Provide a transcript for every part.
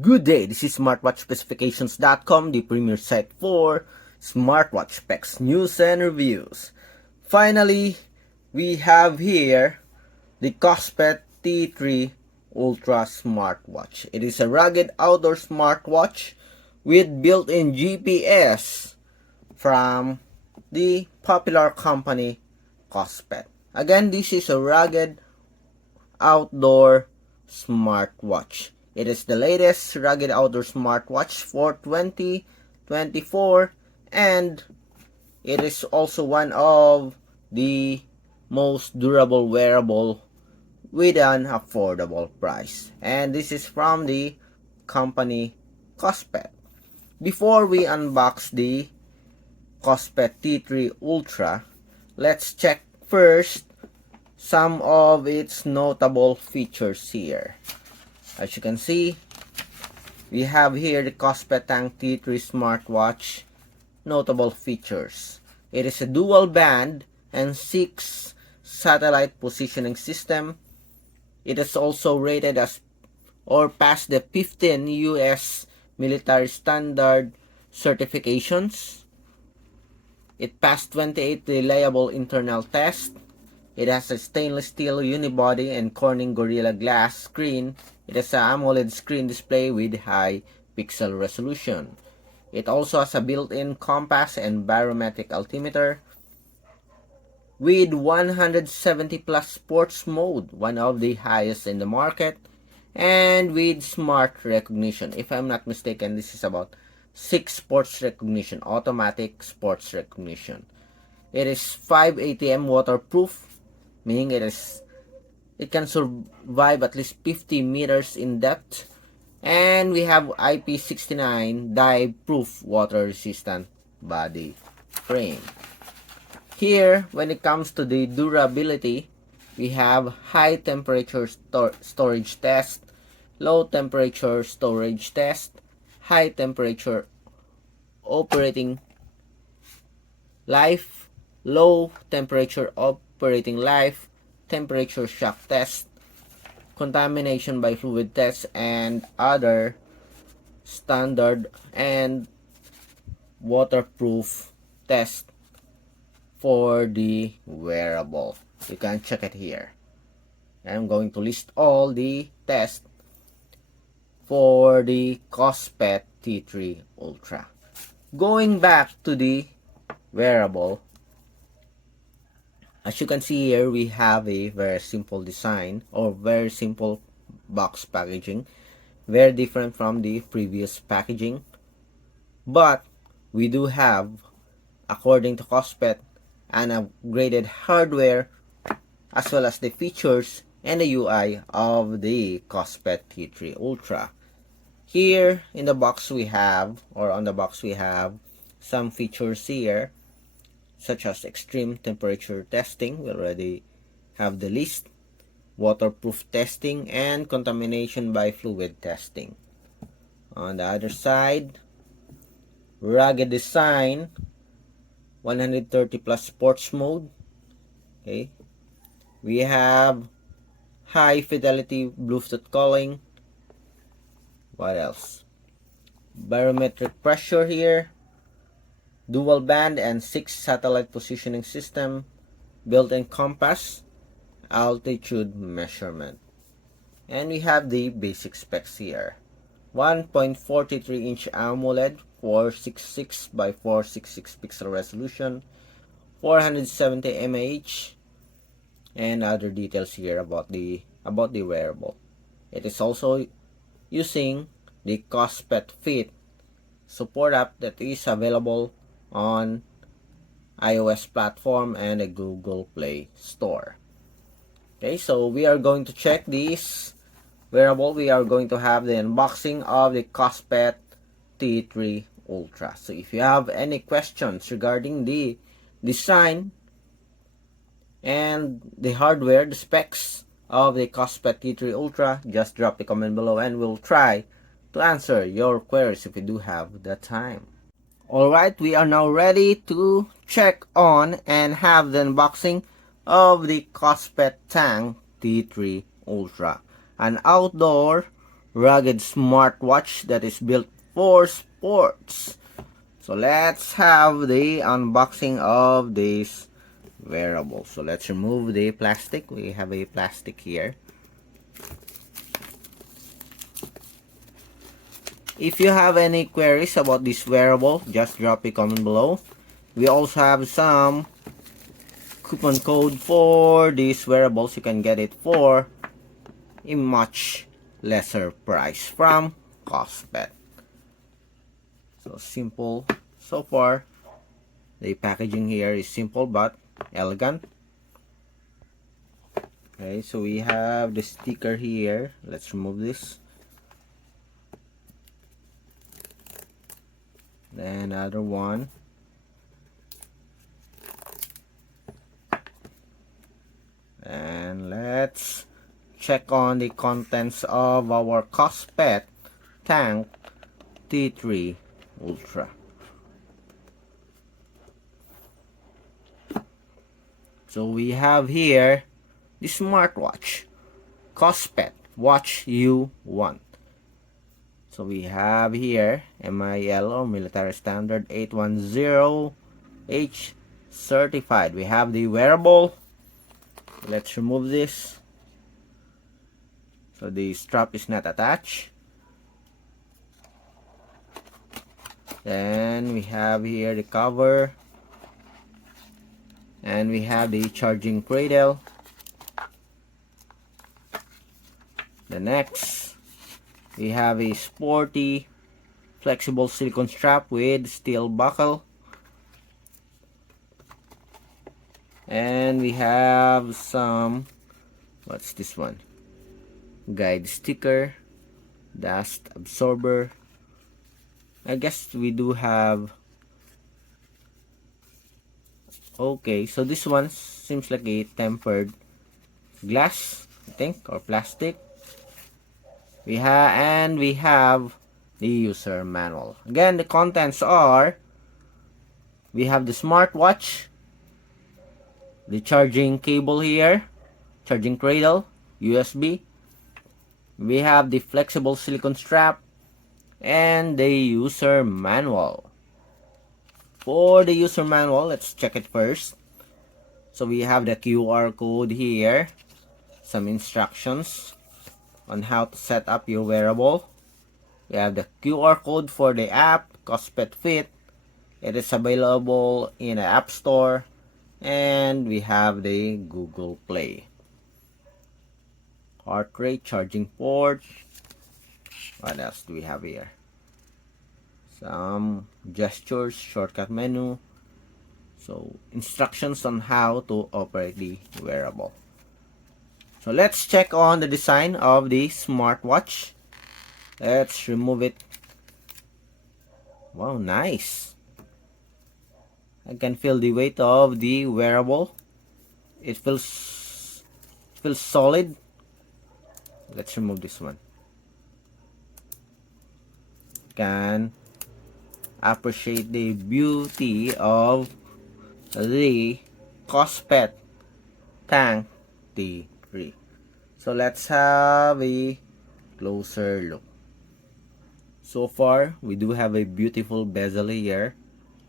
Good day, this is smartwatchspecifications.com, the premier site for smartwatch specs, news, and reviews. Finally, we have here the Kospet T3 Ultra Smartwatch. It is a rugged outdoor smartwatch with built-in GPS from the popular company Kospet. Again, this is a rugged outdoor smartwatch. It is the latest rugged outdoor smartwatch for 2024, and it is also one of the most durable wearable with an affordable price. And this is from the company Kospet. Before we unbox the Kospet T3 Ultra, let's check first some of its notable features here. As you can see, we have here the Kospet Tank T3 smartwatch notable features. It is a dual band and 6 satellite positioning system. It is also rated as or passed the 15 US military standard certifications. It passed 28 reliable internal tests. It has a stainless steel unibody and Corning Gorilla Glass screen. It has an AMOLED screen display with high pixel resolution. It also has a built-in compass and barometric altimeter with 170 plus sports mode, one of the highest in the market, and with smart recognition. If I'm not mistaken, this is about 6 sports recognition, automatic sports recognition. It is 5 ATM waterproof, meaning it can survive at least 50 meters in depth, and we have IP69 dive-proof water-resistant body frame. Here, when it comes to the durability, we have high temperature storage test, low temperature storage test, high temperature operating life, low temperature operating life, temperature shock test, contamination by fluid test, and other standard and waterproof test for the wearable. You can check it here. I'm going to list all the tests for the Kospet T3 Ultra. Going back to the wearable, as you can see here, we have a very simple design or very simple box packaging, very different from the previous packaging, but we do have, according to Kospet, an upgraded hardware as well as the features and the UI of the Kospet T3 Ultra. Here in the box we have, or on the box we have some features here, such as extreme temperature testing. We already have the list, waterproof testing, and contamination by fluid testing. On the other side, rugged design, 130 plus sports mode. Okay, we have high fidelity Bluetooth calling. What else? Barometric pressure here, dual band and 6 satellite positioning system, built-in compass, altitude measurement. And we have the basic specs here. 1.43 inch AMOLED, 466 by 466 pixel resolution, 470 mAh, and other details here about the wearable. It is also using the Kospet Fit support app that is available on iOS platform and a Google Play Store. Okay, so we are going to check this wearable. We are going to have the unboxing of the Kospet T3 Ultra. So if you have any questions regarding the design and the hardware, the specs of the Kospet T3 Ultra, just drop the comment below and we'll try to answer your queries if we do have the time. Alright, we are now ready to check on and have the unboxing of the Kospet Tank T3 Ultra, an outdoor rugged smartwatch that is built for sports. So let's have the unboxing of this wearable. So let's remove the plastic. We have a plastic here. If you have any queries about this wearable, just drop a comment below. We also have some coupon code for these wearables. You can get it for a much lesser price from Kospet. So simple. So far, the packaging here is simple but elegant. Okay, so we have the sticker here. Let's remove this. Then another one. And let's check on the contents of our Kospet Tank T3 Ultra. So we have here the smartwatch Kospet Watch U1. So we have here MIL or Military Standard 810H certified. We have the wearable. Let's remove this. So the strap is not attached. Then we have here the cover. And we have the charging cradle. The next, we have a sporty, flexible silicone strap with steel buckle. And we have some, what's this one? Guide sticker, dust absorber. I guess we do have, okay, so this one seems like a tempered glass, I think, or plastic. We have the user manual. Again, the contents are, we have the smartwatch, the charging cable here, charging cradle, USB. We have the flexible silicone strap and the user manual. For the user manual, let's check it first. So we have the QR code here, some instructions on how to set up your wearable. We have the QR code for the app, Kospet Fit. It is available in the App Store. And we have the Google Play. Heart rate, charging port. What else do we have here? Some gestures, shortcut menu. So instructions on how to operate the wearable. So let's check on the design of the smartwatch. Let's remove it. Wow, nice. I can feel the weight of the wearable. It feels solid. Let's remove this one. Can appreciate the beauty of the Kospet Tank T3. So let's have a closer look. So far, we do have a beautiful bezel here.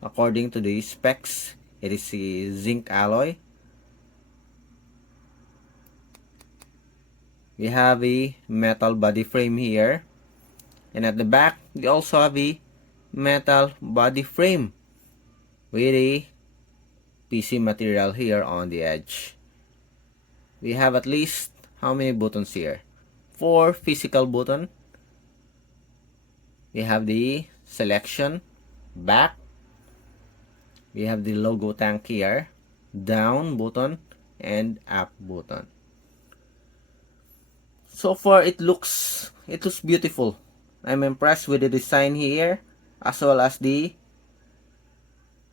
According to the specs, it is a zinc alloy. We have a metal body frame here. And at the back, we also have a metal body frame with a PC material here on the edge. We have at least how many buttons here? 4 physical buttons. We have the selection, back. We have the logo tank here, down button, and up button. So far, it looks beautiful. I'm impressed with the design here, as well as the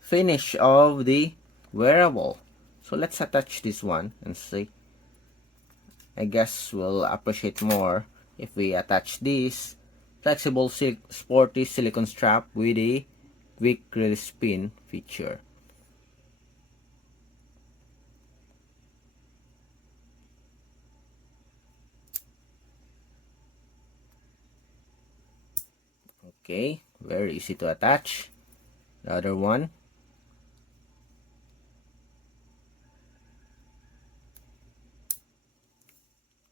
finish of the wearable. So let's attach this one and see. I guess we'll appreciate more if we attach this flexible sporty silicone strap with a quick release pin feature. Okay, very easy to attach. The other one.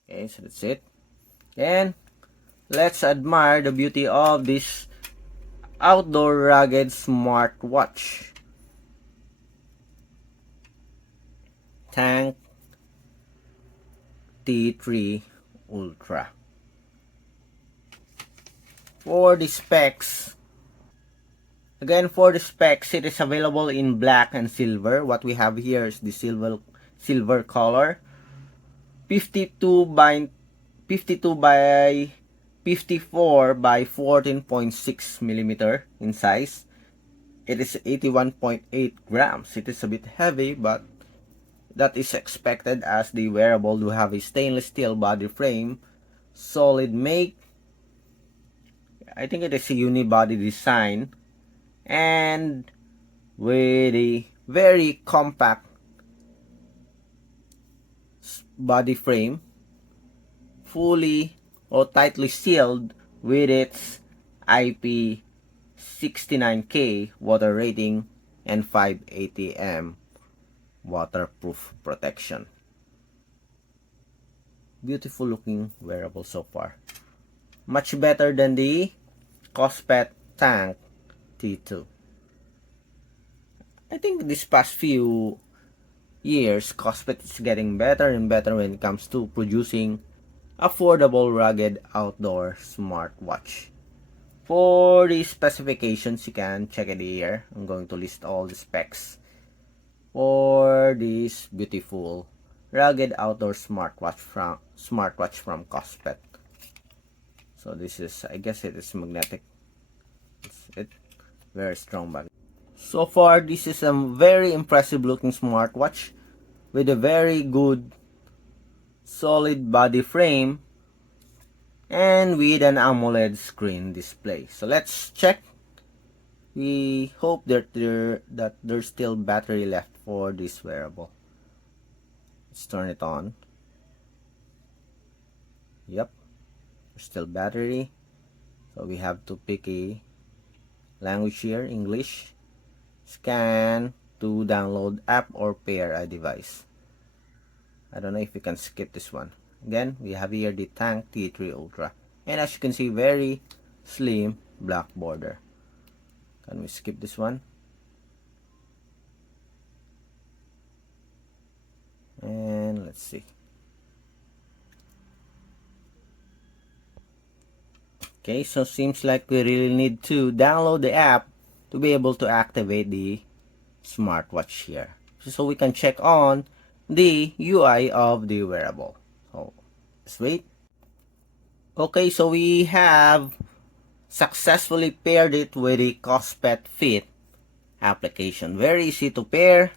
Okay, so that's it. And let's admire the beauty of this outdoor rugged smartwatch. Tank T3 Ultra. For the specs, again for the specs, it is available in black and silver. What we have here is the silver color. 52 by 52 by 54 by 14.6 millimeter in size. It is 81.8 grams. It is a bit heavy, but that is expected as the wearable do have a stainless steel body frame, solid make. I think it is a unibody design, and with a very compact body frame, fully or tightly sealed with its IP69K water rating and 5 ATM waterproof protection. Beautiful looking wearable so far. Much better than the Kospet Tank T2. I think this past few years, Kospet is getting better and better when it comes to producing affordable, rugged outdoor smartwatch. For the specifications, you can check it here. I'm going to list all the specs for this beautiful, rugged outdoor smartwatch from Kospet. So this is, I guess it is magnetic. It's very strong bag. So far, this is a very impressive looking smartwatch with a very good solid body frame and with an AMOLED screen display. So let's check. We hope that there's still battery left for this wearable. Let's turn it on. Yep, there's still battery. So we have to pick a language here, English. Scan to download app or pair a device. I don't know if we can skip this one. Again, we have here the Tank T3 Ultra. And as you can see, very slim black border. Can we skip this one? And let's see. Okay, so seems like we really need to download the app to be able to activate the smartwatch here. So we can check on the UI of the wearable. So let's wait. Okay, so we have successfully paired it with the Kospet Fit application. Very easy to pair.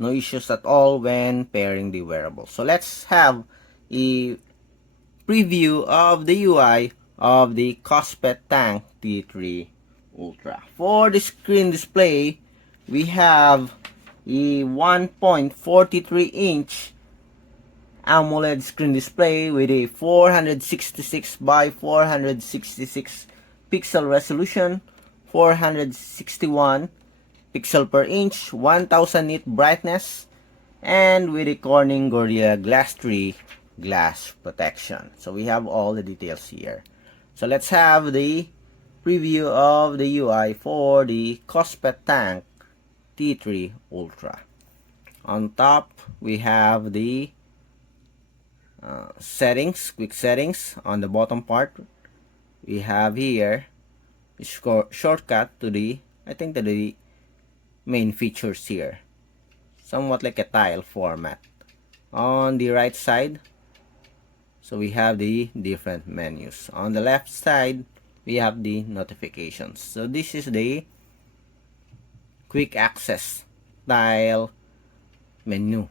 No issues at all when pairing the wearable. So let's have a preview of the UI of the Kospet Tank T3 Ultra. For the screen display, we have a 1.43-inch AMOLED screen display with a 466 by 466 pixel resolution, 461 pixel per inch, 1000 nit brightness, and with a Corning Gorilla Glass 3 glass protection. So we have all the details here. So let's have the preview of the UI for the Kospet Tank T3 Ultra. On top, we have the settings, quick settings. On the bottom part, we have here a shortcut to the, I think, to the main features here. Somewhat like a tile format. On the right side, so we have the different menus. On the left side, we have the notifications. So this is the quick access tile menu.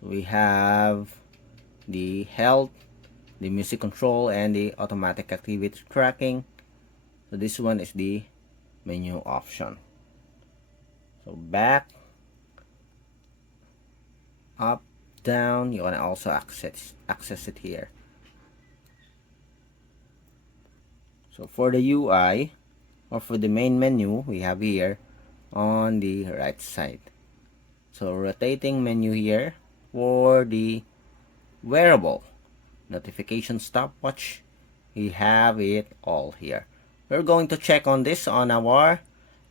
So we have the health, the music control, and the automatic activity tracking. So this one is the menu option. So back, up, down, you can also access it here. So for the UI, or for the main menu, we have here on the right side. So rotating menu here for the wearable notification stopwatch, we have it all here. We're going to check on this on our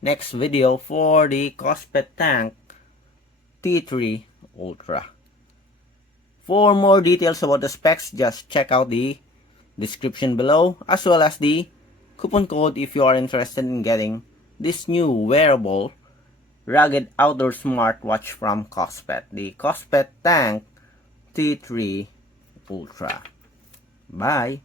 next video for the Kospet Tank T3 Ultra. For more details about the specs, just check out the description below, as well as the coupon code if you are interested in getting this new wearable rugged outdoor smartwatch from Kospet, the Kospet Tank T3 Ultra. Bye!